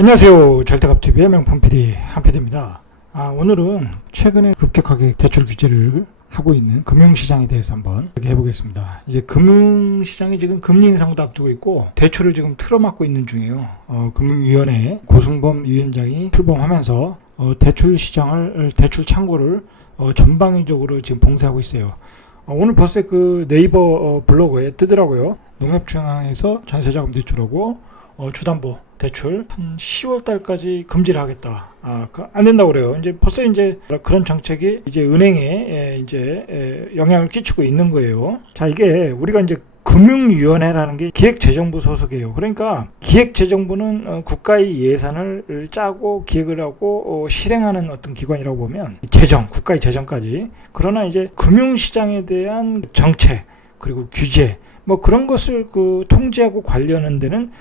안녕하세요. 절대값TV의 명품 PD 한PD입니다. 오늘은 최근에 급격하게 대출 규제를 하고 있는 금융시장에 대해서 한번 해보겠습니다. 이제 금융시장이 지금 금리 인상도 앞두고 있고 대출을 지금 틀어막고 있는 중이에요. 금융위원회 고승범 위원장이 출범하면서 대출 시장을, 대출 창구를 전방위적으로 지금 봉쇄하고 있어요. 오늘 벌써 그 네이버 블로그에 뜨더라고요. 농협중앙에서 전세자금 대출하고 주담보 대출 한 10월 달까지 금지를 하겠다. 안 된다고 그래요. 이제 벌써 이제 그런 정책이 이제 은행에 이제 영향을 끼치고 있는 거예요. 자, 이게 우리가 이제 금융위원회라는 게 기획재정부 소속이에요. 그러니까 기획재정부는 국가의 예산을 짜고 기획을 하고 실행하는 어떤 기관이라고 보면 재정, 국가의 재정까지. 그러나 이제 금융시장에 대한 정책 그리고 규제 뭐 그런 것을 통제하고 관리하는 데는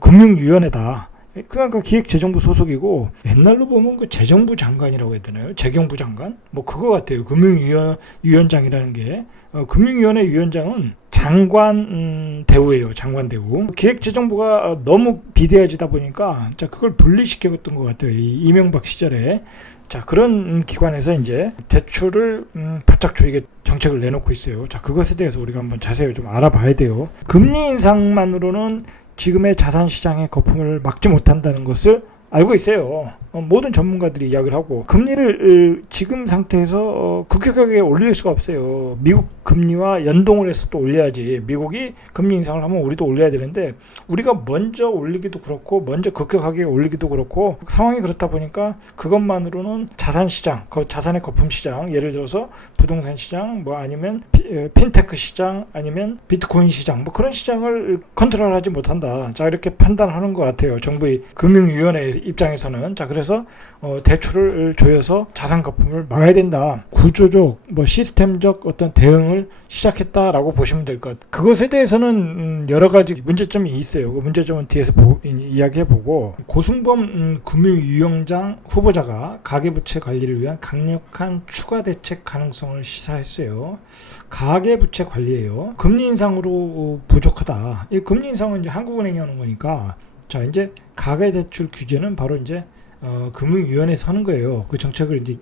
금융위원회다. 그러니까 기획재정부 소속이고 옛날로 보면 그 재정부 장관이라고 해야 되나요? 재경부 장관? 뭐 그거 같아요. 금융위원장이라는 게 금융위원회 위원장은 장관 대우예요. 장관 대우. 기획재정부가 너무 비대해지다 보니까 자 그걸 분리시켰던 것 같아요. 이 이명박 시절에. 자, 그런 기관에서 이제 대출을 바짝 조이게 정책을 내놓고 있어요. 자, 그것에 대해서 우리가 한번 자세히 좀 알아봐야 돼요. 금리 인상만으로는 지금의 자산 시장의 거품을 막지 못한다는 것을 알고 있어요. 모든 전문가들이 이야기를 하고 금리를 지금 상태에서 급격하게 올릴 수가 없어요. 미국 금리와 연동을 해서 또 올려야지. 미국이 금리 인상을 하면 우리도 올려야 되는데 우리가 먼저 올리기도 그렇고 먼저 급격하게 올리기도 그렇고 상황이 그렇다 보니까 그것만으로는 자산 시장, 자산의 거품 시장, 예를 들어서 부동산 시장, 뭐 아니면 핀테크 시장, 아니면 비트코인 시장, 뭐 그런 시장을 컨트롤하지 못한다. 자, 이렇게 판단하는 것 같아요. 정부의 금융위원회 입장에서는. 자, 그래서 대출을 조여서 자산 거품을 막아야 된다. 구조적, 뭐 시스템적 어떤 대응을 시작했다라고 보시면 될 것 같아요. 그것에 대해서는 여러 가지 문제점이 있어요. 그 문제점은 뒤에서 이야기해보고 고승범 금융위원장 후보자가 가계부채 관리를 위한 강력한 추가 대책 가능성을 시사했어요. 가계부채 관리예요. 금리 인상으로 부족하다. 이 금리 인상은 이제 한국은행이 하는 거니까 자, 이제 가계대출 규제는 바로 이제 금융위원회에 서는 거예요. 그 정책을 이제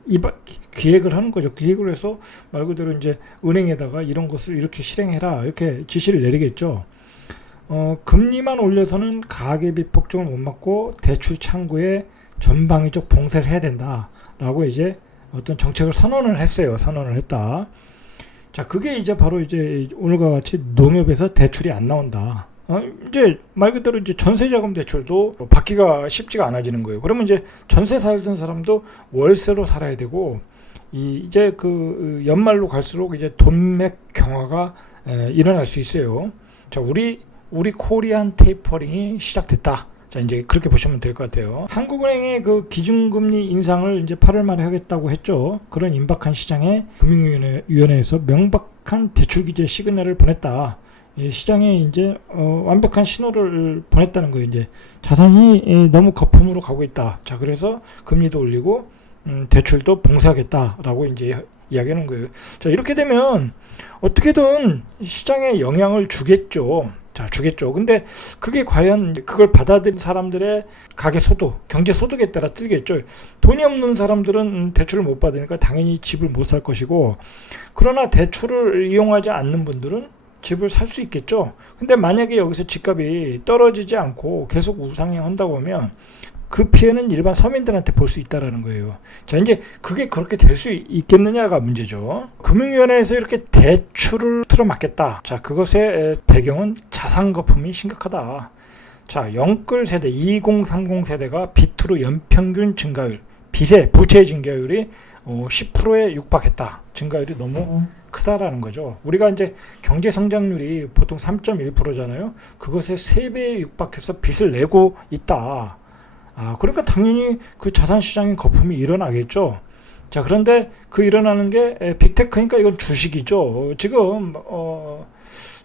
기획을 하는 거죠. 기획을 해서 말 그대로 이제 은행에다가 이런 것을 이렇게 실행해라 이렇게 지시를 내리겠죠. 금리만 올려서는 가계비 폭증을 못 막고 대출 창구에 전방위적 봉쇄를 해야 된다라고 이제 어떤 정책을 선언을 했어요. 선언을 했다. 자, 그게 이제 바로 이제 오늘과 같이 농협에서 대출이 안 나온다. 이제 말 그대로 이제 전세자금 대출도 받기가 쉽지가 않아지는 거예요. 그러면 이제 전세 살던 사람도 월세로 살아야 되고 이제 그 연말로 갈수록 이제 돈맥 경화가 일어날 수 있어요. 자, 우리 코리안 테이퍼링이 시작됐다. 자, 이제 그렇게 보시면 될 것 같아요. 한국은행의 그 기준금리 인상을 이제 8월 말에 하겠다고 했죠. 그런 임박한 시장에 금융위원회에서 명백한 대출 규제 시그널을 보냈다. 시장에 이제 완벽한 신호를 보냈다는 거예요. 이제 자산이 너무 거품으로 가고 있다. 자, 그래서 금리도 올리고 대출도 봉쇄하겠다라고 이제 이야기하는 거예요. 자, 이렇게 되면 어떻게든 시장에 영향을 주겠죠. 자, 주겠죠. 근데 그게 과연 그걸 받아들인 사람들의 가계 소득, 경제 소득에 따라 틀리겠죠. 돈이 없는 사람들은 대출을 못 받으니까 당연히 집을 못 살 것이고, 그러나 대출을 이용하지 않는 분들은 집을 살 수 있겠죠. 근데 만약에 여기서 집값이 떨어지지 않고 계속 우상향한다고 하면 그 피해는 일반 서민들한테 볼 수 있다라는 거예요. 자, 이제 그게 그렇게 될 수 있겠느냐가 문제죠. 금융위원회에서 이렇게 대출을 틀어막겠다. 자, 그것의 배경은 자산 거품이 심각하다. 자, 영끌 세대 2030 세대가 빚으로 연평균 증가율, 빚의 부채 증가율이 10%에 육박했다. 증가율이 너무 크다라는 거죠. 우리가 이제 경제 성장률이 보통 3.1%잖아요. 그것에 3배에 육박해서 빚을 내고 있다. 그러니까 당연히 그 자산 시장의 거품이 일어나겠죠. 자, 그런데 그 일어나는 게 빅테크니까 이건 주식이죠. 지금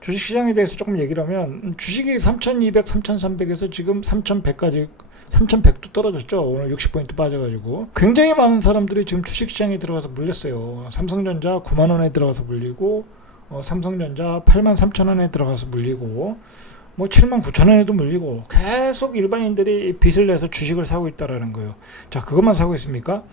주식 시장에 대해서 조금 얘기를 하면 주식이 3,200, 3,300에서 지금 3,100까지 3,100도 떨어졌죠. 오늘 60포인트 빠져가지고 굉장히 많은 사람들이 지금 주식시장에 들어가서 물렸어요. 삼성전자 9만원에 들어가서 물리고 삼성전자 83,000원에 들어가서 물리고 뭐 7만 9천 원에도 물리고 계속 일반인들이 빚을 내서 주식을 사고 있다라는 거예요. 자, 그것만 사고 있습니까?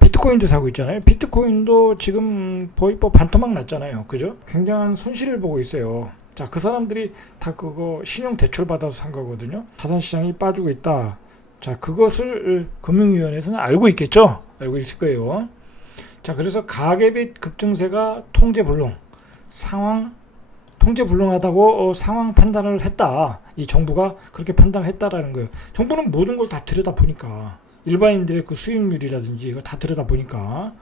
비트코인도 사고 있잖아요. 비트코인도 지금 거의 뭐 반토막 났잖아요. 그죠? 굉장한 손실을 보고 있어요. 자, 그 사람들이 다 그거 신용 대출 받아서 산 거거든요. 자산시장이 빠지고 있다. 자, 그것을 금융위원회에서는 알고 있겠죠? 알고 있을 거예요. 자, 그래서 가계빚 급증세가 통제불능, 통제불능하다고 상황 판단을 했다. 이 정부가 그렇게 판단을 했다라는 거예요. 정부는 모든 걸 다 들여다보니까, 일반인들의 그 수익률이라든지 이거 다 들여다보니까.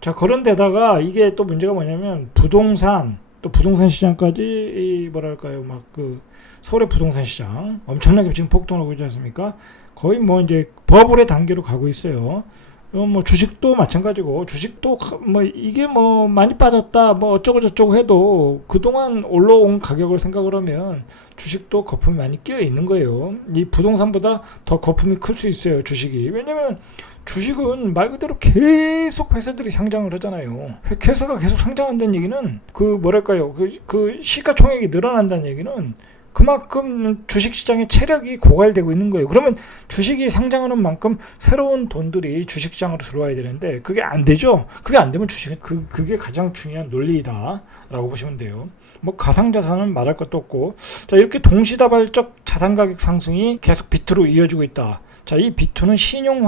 자, 그런데다가 이게 또 문제가 뭐냐면 부동산, 또 부동산 시장까지 뭐랄까요, 막 그 서울의 부동산 시장 엄청나게 지금 폭등하고 있지 않습니까? 거의 뭐 이제 버블의 단계로 가고 있어요. 뭐 주식도 마찬가지고, 주식도 뭐 이게 뭐 많이 빠졌다 뭐 어쩌고 저쩌고 해도 그동안 올라온 가격을 생각을 하면 주식도 거품이 많이 끼어 있는 거예요. 이 부동산보다 더 거품이 클 수 있어요, 주식이. 왜냐면 주식은 말 그대로 계속 회사들이 상장을 하잖아요. 회사가 계속 상장한다는 얘기는 그 뭐랄까요, 그 시가총액이 늘어난다는 얘기는 그만큼 주식시장의 체력이 고갈되고 있는 거예요. 그러면 주식이 상장하는 만큼 새로운 돈들이 주식시장으로 들어와야 되는데 그게 안 되죠. 그게 안 되면 주식은 그게 가장 중요한 논리이다라고 보시면 돼요. 뭐 가상자산은 말할 것도 없고. 자, 이렇게 동시다발적 자산 가격 상승이 계속 비트로 이어지고 있다. 자, 이 비트는 신용을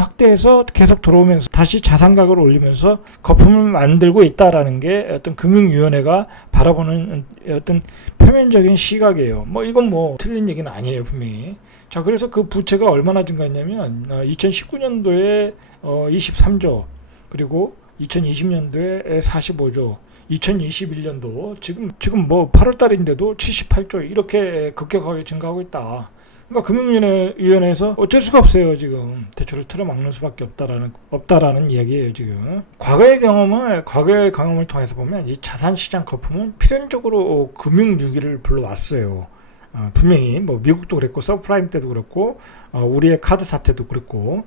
확대해서 계속 들어오면서 다시 자산 가격을 올리면서 거품을 만들고 있다라는 게 어떤 금융위원회가 바라보는 어떤 표면적인 시각이에요. 뭐 이건 뭐 틀린 얘기는 아니에요, 분명히. 자, 그래서 그 부채가 얼마나 증가했냐면 2019년도에 23조, 그리고 2020년도에 45조, 2021년도 지금 뭐 8월 달인데도 78조 이렇게 급격하게 증가하고 있다. 그러니까 금융위원회에서 어쩔 수가 없어요. 지금 대출을 틀어막는 수밖에 없다라는 이야기예요. 지금 과거의 경험을 통해서 보면 이 자산시장 거품은 필연적으로 금융위기를 불러왔어요. 분명히 뭐 미국도 그랬고 서브프라임 때도 그렇고 우리의 카드 사태도 그랬고.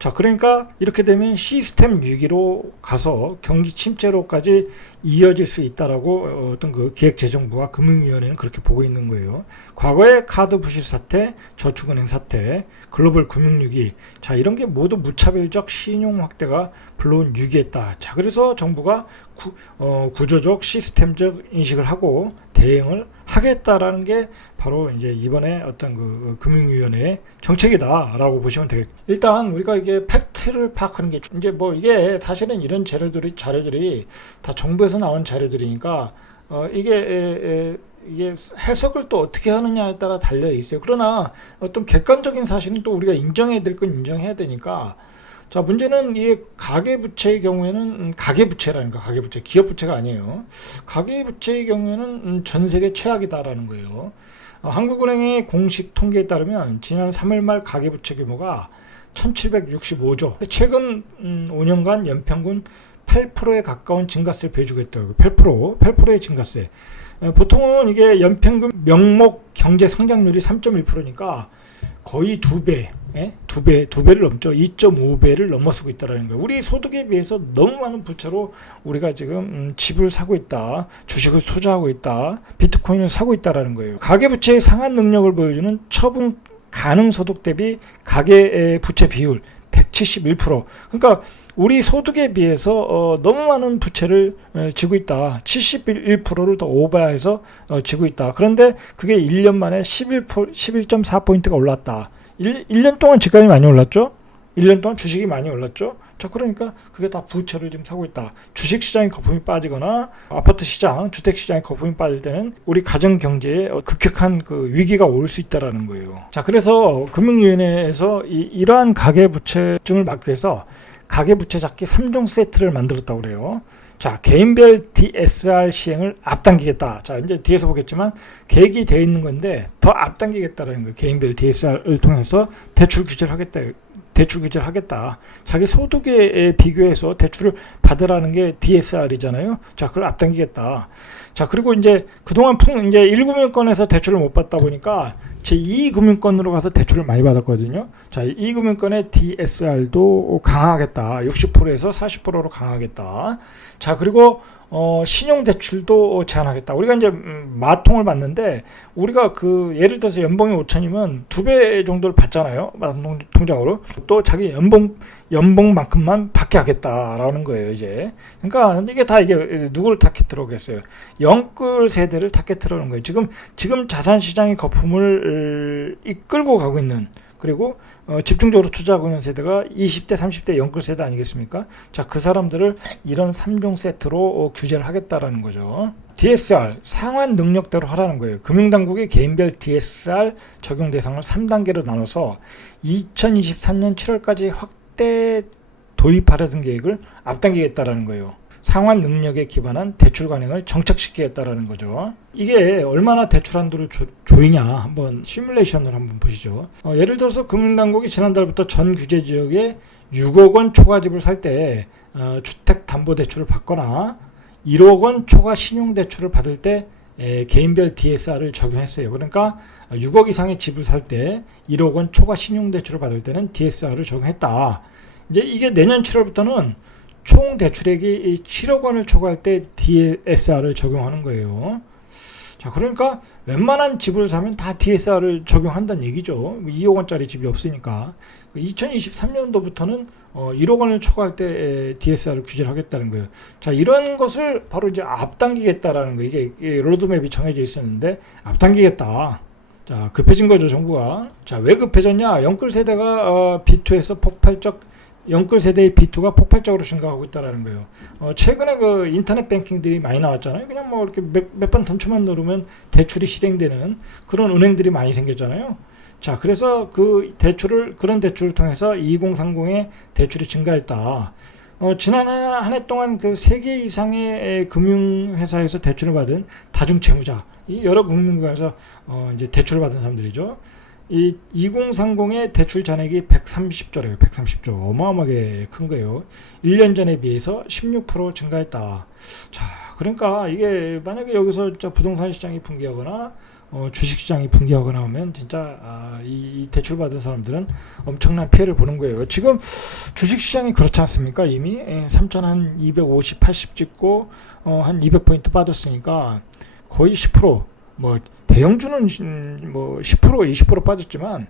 자, 그러니까 이렇게 되면 시스템 위기로 가서 경기 침체로까지 이어질 수 있다라고 어떤 그 기획재정부와 금융위원회는 그렇게 보고 있는 거예요. 과거의 카드 부실 사태, 저축은행 사태, 글로벌 금융위기, 자, 이런 게 모두 무차별적 신용 확대가 불러온 위기였다. 자, 그래서 정부가 구조적 시스템적 인식을 하고 대응을 하겠다라는 게 바로 이제 이번에 어떤 그 금융위원회의 정책이다라고 보시면 되겠죠. 일단 우리가 이게 팩트를 파악하는 게 이제 뭐 이게 사실은 이런 자료들이 다 정부에서 나온 자료들이니까 이게 해석을 또 어떻게 하느냐에 따라 달려 있어요. 그러나 어떤 객관적인 사실은 또 우리가 인정해야 될 건 인정해야 되니까. 자, 문제는 이 가계부채의 경우에는 가계부채라니까, 가계부채, 기업부채가 아니에요. 가계부채의 경우에는 전 세계 최악이다라는 거예요. 한국은행의 공식 통계에 따르면 지난 3월 말 가계부채 규모가 1765조. 최근 5년간 연평균 8%에 가까운 증가세를 보여주고 있다고요. 8%의 증가세. 보통은 이게 연평균 명목 경제 성장률이 3.1%니까 거의 두 배를 넘죠. 2.5배를 넘어서고 있다는 거예요. 우리 소득에 비해서 너무 많은 부채로 우리가 지금 집을 사고 있다, 주식을 투자하고 있다, 비트코인을 사고 있다라는 거예요. 가계부채의 상환 능력을 보여주는 처분 가능 소득 대비 가계 부채 비율 171%. 그러니까 우리 소득에 비해서 너무 많은 부채를 지고 있다. 71%를 더 오버해서 지고 있다. 그런데 그게 1년 만에 11.4포인트가 올랐다. 1년 동안 집값이 많이 올랐죠? 1년 동안 주식이 많이 올랐죠? 자, 그러니까 그게 다 부채를 지금 사고 있다. 주식시장에 거품이 빠지거나 아파트 시장, 주택시장에 거품이 빠질 때는 우리 가정경제에 급격한 그 위기가 올 수 있다는 거예요. 자, 그래서 금융위원회에서 이러한 가계부채증을 막기 위해서 가계부채 잡기 3종 세트를 만들었다고 그래요. 자, 개인별 DSR 시행을 앞당기겠다. 자, 이제 뒤에서 보겠지만 계획이 되어 있는 건데 더 앞당기겠다라는 거예요. 개인별 DSR을 통해서 대출 규제를 하겠다. 자기 소득에 비교해서 대출을 받으라는 게 DSR이잖아요. 자, 그걸 앞당기겠다. 자, 그리고 이제 그동안 이제 1금융권에서 대출을 못 받다 보니까 제2금융권으로 가서 대출을 많이 받았거든요. 자, 2금융권의 DSR도 강화하겠다. 60%에서 40%로 강화하겠다. 자, 그리고 신용대출도 제한하겠다. 우리가 이제 마통을 받는데 우리가 그 예를 들어서 연봉이 5천이면 2배 정도를 받잖아요. 마통 통장으로. 또 자기 연봉만큼만 받게 하겠다라는 거예요, 이제. 그러니까 이게 다 이게 누구를 타겟으로 오겠어요? 영끌 세대를 타겟으로 오는 거예요. 지금 자산 시장의 거품을 이끌고 가고 있는, 그리고 집중적으로 투자하고 있는 세대가 20대, 30대 영끌 세대 아니겠습니까? 자, 그 사람들을 이런 3종 세트로 규제를 하겠다라는 거죠. DSR, 상환 능력대로 하라는 거예요. 금융당국이 개인별 DSR 적용 대상을 3단계로 나눠서 2023년 7월까지 확대 도입하려던 계획을 앞당기겠다라는 거예요. 상환 능력에 기반한 대출 관행을 정착시키겠다라는 거죠. 이게 얼마나 대출 한도를 조이냐 한번 시뮬레이션을 한번 보시죠. 예를 들어서 금융당국이 지난달부터 전 규제 지역에 6억 원 초과집을 살 때 주택담보대출을 받거나 1억 원 초과 신용대출을 받을 때 개인별 DSR을 적용했어요. 그러니까 6억 이상의 집을 살 때 1억 원 초과 신용대출을 받을 때는 DSR을 적용했다. 이제 이게 내년 7월부터는 총 대출액이 7억 원을 초과할 때 DSR을 적용하는 거예요. 자, 그러니까 웬만한 집을 사면 다 DSR을 적용한다는 얘기죠. 2억 원짜리 집이 없으니까. 2023년도부터는 1억 원을 초과할 때 DSR을 규제를 하겠다는 거예요. 자, 이런 것을 바로 이제 앞당기겠다라는 거예요. 이게 로드맵이 정해져 있었는데 앞당기겠다. 자, 급해진 거죠, 정부가. 자, 왜 급해졌냐? 영끌 세대가 B2에서 영끌 세대의 B2가 폭발적으로 증가하고 있다는 거예요. 최근에 그 인터넷 뱅킹들이 많이 나왔잖아요. 그냥 뭐 이렇게 몇 번 단추만 누르면 대출이 실행되는 그런 은행들이 많이 생겼잖아요. 자, 그래서 그런 대출을 통해서 2030의 대출이 증가했다. 지난 한 해 동안 그 3개 이상의 금융회사에서 대출을 받은 다중채무자, 여러 금융기관에서 이제 대출을 받은 사람들이죠. 이 2030의 대출 잔액이 130조래요. 130조. 어마어마하게 큰 거예요. 1년 전에 비해서 16% 증가했다. 자, 그러니까 이게 만약에 여기서 부동산 시장이 붕괴하거나 주식 시장이 붕괴하거나 하면 진짜 이 대출 받은 사람들은 엄청난 피해를 보는 거예요. 지금 주식 시장이 그렇지 않습니까? 이미 3,250, 80 찍고 한 200포인트 빠졌으니까 거의 10%, 뭐 대형주는 뭐 10%, 20% 빠졌지만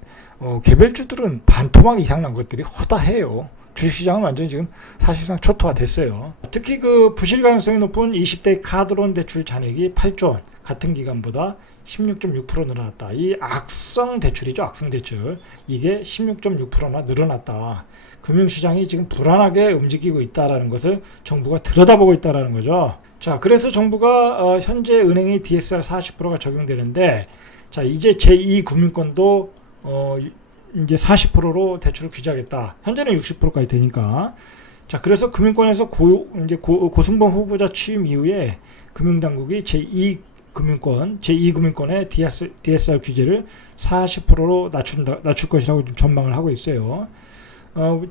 개별주들은 반토막 이상 난 것들이 허다해요. 주식시장은 완전히 지금 사실상 초토화 됐어요. 특히 그 부실 가능성이 높은 20대 카드론 대출 잔액이 8조 원, 같은 기간보다 16.6% 늘어났다. 이 악성 대출이죠. 악성 대출. 이게 16.6%나 늘어났다. 금융시장이 지금 불안하게 움직이고 있다는 것을 정부가 들여다보고 있다는 거죠. 자, 그래서 정부가 현재 은행의 DSR 40%가 적용되는데, 자, 이제 제2금융권도 이제 40%로 대출을 규제하겠다. 현재는 60%까지 되니까. 자, 그래서 금융권에서 고승범 후보자 취임 이후에 금융당국이 제2금융권의 DSR 규제를 40%로 낮출 것이라고 전망을 하고 있어요.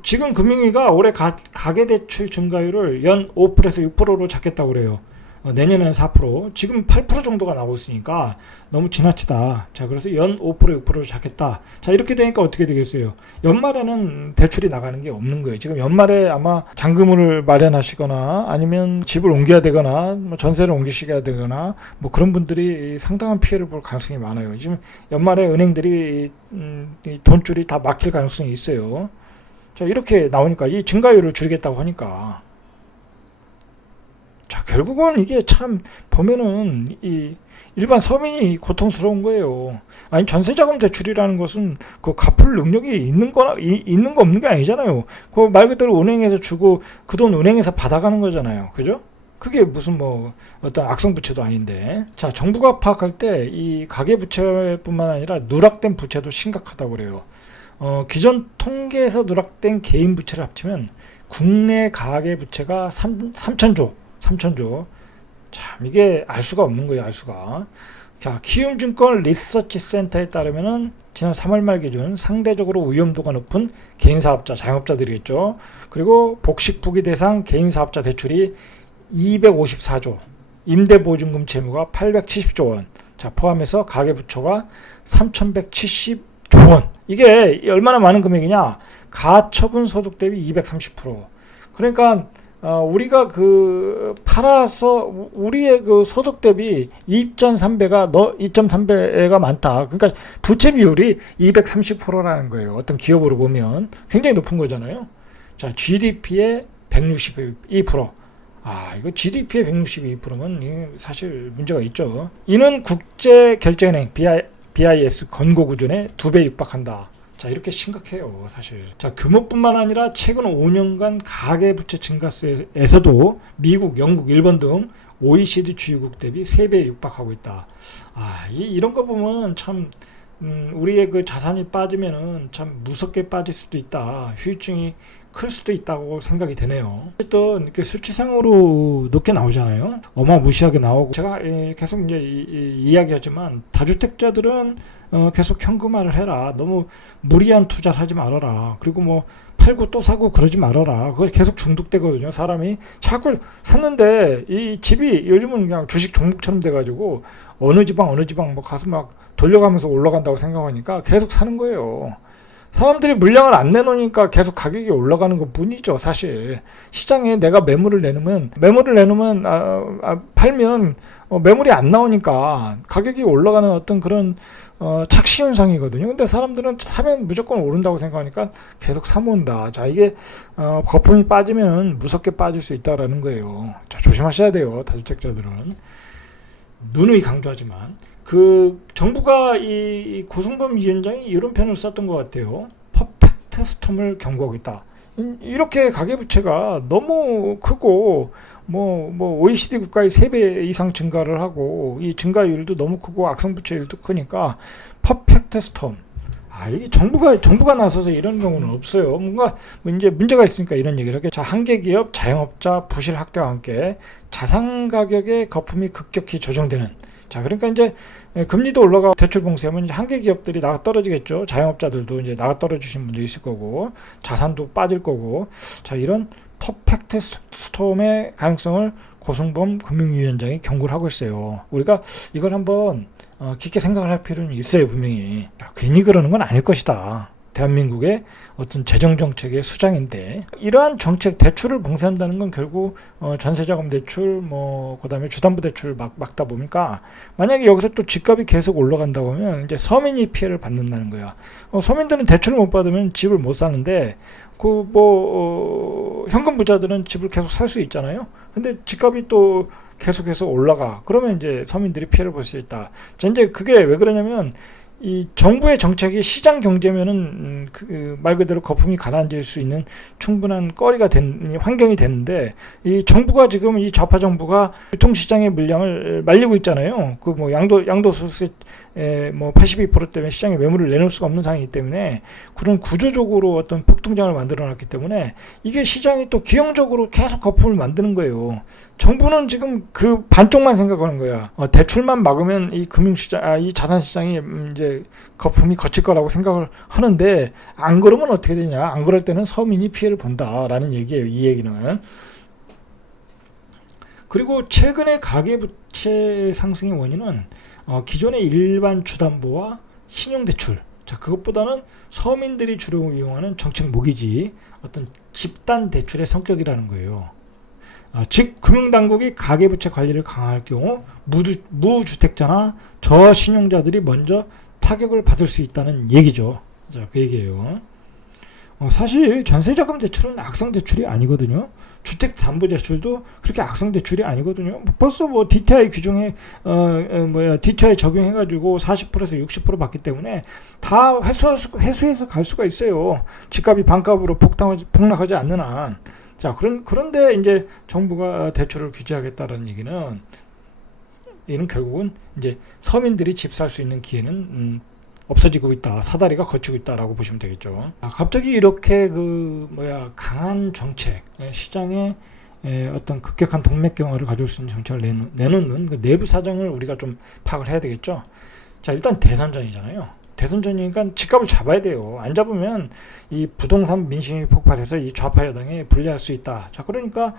지금 금융위가 올해 가계대출 증가율을 연 5%에서 6%로 잡겠다고 그래요. 내년에는 4%, 지금 8% 정도가 나오고 있으니까 너무 지나치다. 자, 그래서 연 5%, 6%로 잡겠다. 자, 이렇게 되니까 어떻게 되겠어요? 연말에는 대출이 나가는 게 없는 거예요. 지금 연말에 아마 잔금을 마련하시거나 아니면 집을 옮겨야 되거나 뭐 전세를 옮기셔야 되거나 뭐 그런 분들이 상당한 피해를 볼 가능성이 많아요. 지금 연말에 은행들이 돈줄이 다 막힐 가능성이 있어요. 자, 이렇게 나오니까 이 증가율을 줄이겠다고 하니까, 자, 결국은 이게 참 보면은 이 일반 서민이 고통스러운 거예요. 아니, 전세자금 대출이라는 것은 그 갚을 능력이 있는 거 없는 게 아니잖아요. 그 말 그대로 은행에서 주고 그 돈 은행에서 받아가는 거잖아요. 그죠? 그게 무슨 뭐 어떤 악성 부채도 아닌데. 자, 정부가 파악할 때 이 가계 부채뿐만 아니라 누락된 부채도 심각하다고 그래요. 기존 통계에서 누락된 개인 부채를 합치면 국내 가계 부채가 3천조. 참, 이게 알 수가 없는 거예요, 알 수가. 자, 키움증권 리서치 센터에 따르면은 지난 3월 말 기준 상대적으로 위험도가 높은 개인사업자, 자영업자들이겠죠. 그리고 복식부기 대상 개인사업자 대출이 254조, 임대보증금 채무가 870조 원, 자, 포함해서 가계부채가 3170조 원. 이게 얼마나 많은 금액이냐? 가처분 소득 대비 230%. 그러니까 우리가 그 팔아서 우리의 그 소득 대비 2.3배가 많다. 그러니까 부채 비율이 230%라는 거예요. 어떤 기업으로 보면 굉장히 높은 거잖아요. 자, GDP의 162%. 이거 GDP의 162%면 사실 문제가 있죠. 이는 국제결제은행 BIS 건고 구준의 2배 육박한다. 자, 이렇게 심각해요, 사실. 자, 규모뿐만 아니라 최근 5년간 가계부채 증가세에서도 미국, 영국, 일본 등 OECD 주요국 대비 3배에 육박하고 있다. 이런 거 보면 참, 우리의 그 자산이 빠지면은 참 무섭게 빠질 수도 있다. 후유증이 클 수도 있다고 생각이 되네요. 어쨌든 이렇게 수치상으로 높게 나오잖아요. 어마무시하게 나오고 제가 계속 이제 이야기하지만 다주택자들은 계속 현금화를 해라. 너무 무리한 투자를 하지 말아라. 그리고 뭐 팔고 또 사고 그러지 말아라. 그거 계속 중독되거든요. 사람이 자꾸 샀는데 이 집이 요즘은 그냥 주식 종목처럼 돼가지고 어느 지방 뭐 가서 막 돌려가면서 올라간다고 생각하니까 계속 사는 거예요. 사람들이 물량을 안 내놓으니까 계속 가격이 올라가는 것 뿐이죠. 사실 시장에 내가 매물을 내놓으면 팔면 매물이 안 나오니까 가격이 올라가는 어떤 그런 착시 현상이거든요. 근데 사람들은 사면 무조건 오른다고 생각하니까 계속 사모은다. 자, 이게 거품이 빠지면 무섭게 빠질 수 있다라는 거예요. 자, 조심하셔야 돼요. 다주택자들은. 누누이 강조하지만 그 정부가 이 고승범 위원장이 이런 편을 썼던 것 같아요. 퍼펙트 스톰을 경고하고 있다. 이렇게 가계부채가 너무 크고 뭐 OECD 국가의 3배 이상 증가를 하고 이 증가율도 너무 크고 악성부채율도 크니까 퍼펙트 스톰. 이게 정부가 나서서 이런 경우는 없어요. 뭔가 이제 문제가 있으니까 이런 얘기를 하게. 자, 한계 기업, 자영업자 부실 확대와 함께 자산 가격의 거품이 급격히 조정되는. 자, 그러니까 이제 금리도 올라가 대출 봉쇄하면 이제 한계 기업들이 나가 떨어지겠죠. 자영업자들도 이제 나가 떨어지신 분도 있을 거고, 자산도 빠질 거고. 자, 이런 퍼펙트 스톰의 가능성을 고승범 금융위원장이 경고를 하고 있어요. 우리가 이걸 한번 깊게 생각을 할 필요는 있어요, 분명히. 괜히 그러는 건 아닐 것이다. 대한민국의 어떤 재정정책의 수장인데, 이러한 정책 대출을 봉쇄한다는 건 결국 전세자금 대출, 그 다음에 주담부대출 막다 보니까, 만약에 여기서 또 집값이 계속 올라간다고 하면 이제 서민이 피해를 받는다는 거야. 서민들은 대출을 못 받으면 집을 못 사는데, 현금 부자들은 집을 계속 살 수 있잖아요. 근데 집값이 또 계속해서 올라가. 그러면 이제 서민들이 피해를 볼 수 있다. 이제 그게 왜 그러냐면, 이 정부의 정책이 시장 경제면은 말 그대로 거품이 가라앉을 수 있는 충분한 거리가 환경이 되는데, 이 정부가 지금 이 좌파 정부가 유통시장의 물량을 말리고 있잖아요. 양도소득세 82% 때문에 시장에 매물을 내놓을 수가 없는 상황이기 때문에 그런 구조적으로 어떤 폭등장을 만들어놨기 때문에 이게 시장이 또 기형적으로 계속 거품을 만드는 거예요. 정부는 지금 그 반쪽만 생각하는 거야. 대출만 막으면 이 이 자산시장이 이제 거품이 거칠 거라고 생각을 하는데, 안 그러면 어떻게 되냐? 안 그럴 때는 서민이 피해를 본다라는 얘기예요. 이 얘기는. 그리고 최근의 가계부채 상승의 원인은 기존의 일반 주담보와 신용대출, 자, 그것보다는 서민들이 주로 이용하는 정책 모기지 어떤 집단 대출의 성격이라는 거예요. 즉 금융당국이 가계부채 관리를 강화할 경우 무주택자나 저신용자들이 먼저 타격을 받을 수 있다는 얘기죠. 자, 그 얘기예요. 사실 전세자금 대출은 악성대출이 아니거든요. 주택담보대출도 그렇게 악성대출이 아니거든요. 벌써 DTI 규정에 DTI 적용해가지고 40%에서 60% 받기 때문에 다 회수해서 갈 수가 있어요. 집값이 반값으로 폭락하지 않는 한. 자, 그런데 이제 정부가 대출을 규제하겠다는 얘기는, 이는 결국은 이제 서민들이 집 살 수 있는 기회는 없어지고 있다, 사다리가 거치고 있다라고 보시면 되겠죠. 갑자기 이렇게 강한 정책, 시장에 어떤 급격한 동맥경화를 가져올 수 있는 정책을 내놓는 그 내부 사정을 우리가 좀 파악을 해야 되겠죠. 자, 일단 대선전이잖아요. 대선전이니까 집값을 잡아야 돼요. 안 잡으면 이 부동산 민심이 폭발해서 이 좌파 여당에 불리할 수 있다. 자, 그러니까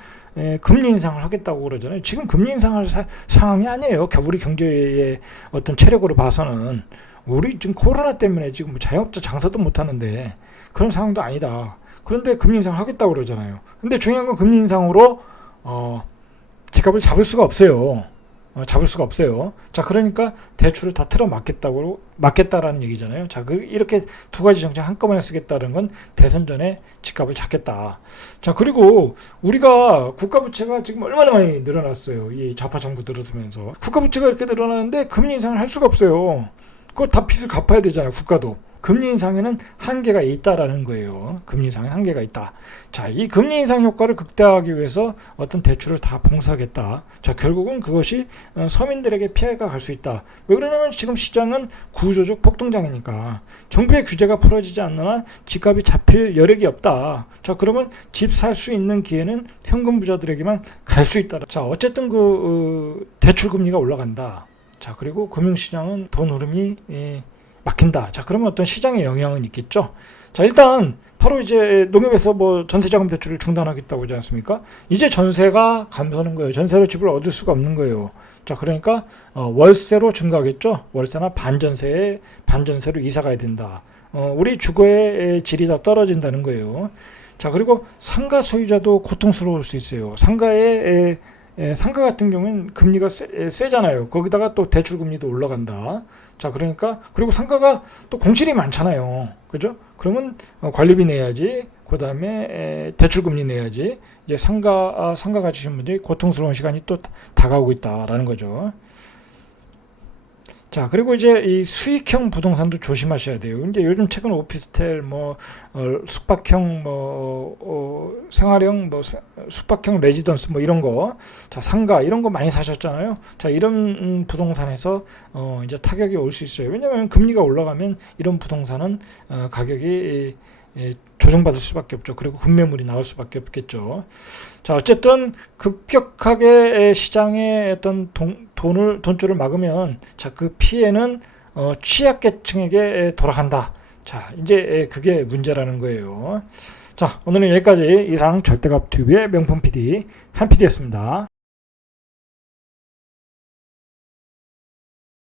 금리 인상을 하겠다고 그러잖아요. 지금 금리 인상할 상황이 아니에요. 우리 경제의 어떤 체력으로 봐서는. 우리 지금 코로나 때문에 지금 자영업자 장사도 못 하는데 그런 상황도 아니다. 그런데 금리 인상을 하겠다고 그러잖아요. 근데 중요한 건 금리 인상으로 집값을 잡을 수가 없어요. 잡을 수가 없어요. 자, 그러니까 대출을 다 막겠다라는 얘기잖아요. 자, 이렇게 두 가지 정책 한꺼번에 쓰겠다는 건 대선 전에 집값을 잡겠다. 자, 그리고 우리가 국가 부채가 지금 얼마나 많이 늘어났어요. 이 좌파 정부 들어서면서 국가 부채가 이렇게 늘어나는데 금리 인상을 할 수가 없어요. 그거 다 빚을 갚아야 되잖아요. 국가도. 금리 인상에는 한계가 있다라는 거예요. 금리 인상에 한계가 있다. 자, 이 금리 인상 효과를 극대화하기 위해서 어떤 대출을 다 봉사하겠다. 자, 결국은 그것이 서민들에게 피해가 갈 수 있다. 왜 그러냐면 지금 시장은 구조적 폭등장이니까 정부의 규제가 풀어지지 않는 한 집값이 잡힐 여력이 없다. 자, 그러면 집 살 수 있는 기회는 현금 부자들에게만 갈 수 있다. 자, 어쨌든 대출 금리가 올라간다. 자, 그리고 금융시장은 돈 흐름이 막힌다. 자, 그러면 어떤 시장에 영향은 있겠죠. 자, 일단 바로 이제 농협에서 뭐 전세자금 대출을 중단하겠다고 하지 않습니까? 이제 전세가 감소하는 거예요. 전세로 집을 얻을 수가 없는 거예요. 자, 그러니까 월세로 증가하겠죠. 월세나 반전세로 이사 가야 된다. 우리 주거의 질이 더 떨어진다는 거예요. 자, 그리고 상가 소유자도 고통스러울 수 있어요. 상가 같은 경우는 금리가 세잖아요. 거기다가 또 대출 금리도 올라간다. 자, 그러니까 그리고 상가가 또 공실이 많잖아요. 그죠? 그러면 관리비 내야지. 그다음에 대출 금리 내야지. 이제 상가 가지신 분들이 고통스러운 시간이 또 다가오고 있다라는 거죠. 자, 그리고 이제 이 수익형 부동산도 조심하셔야 돼요. 이제 요즘 최근 오피스텔, 숙박형, 생활형, 숙박형 레지던스, 이런 거, 자, 상가, 이런 거 많이 사셨잖아요. 자, 이런 부동산에서, 이제 타격이 올 수 있어요. 왜냐면 금리가 올라가면 이런 부동산은, 가격이 조정받을 수밖에 없죠. 그리고 급매물이 나올 수밖에 없겠죠. 자, 어쨌든 급격하게 시장에 어떤 돈줄을 막으면 자, 그 피해는 취약계층에게 돌아간다. 자, 이제 그게 문제라는 거예요. 자, 오늘은 여기까지. 이상 절대값 TV의 명품 PD 한 PD였습니다.